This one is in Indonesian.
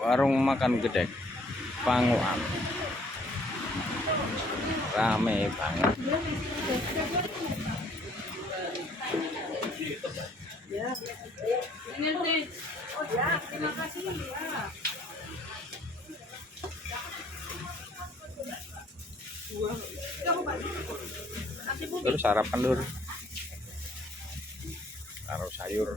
Warung makan gede Panguan rame banget. Terima kasih ya. Terus sarapan dulu taruh sayur.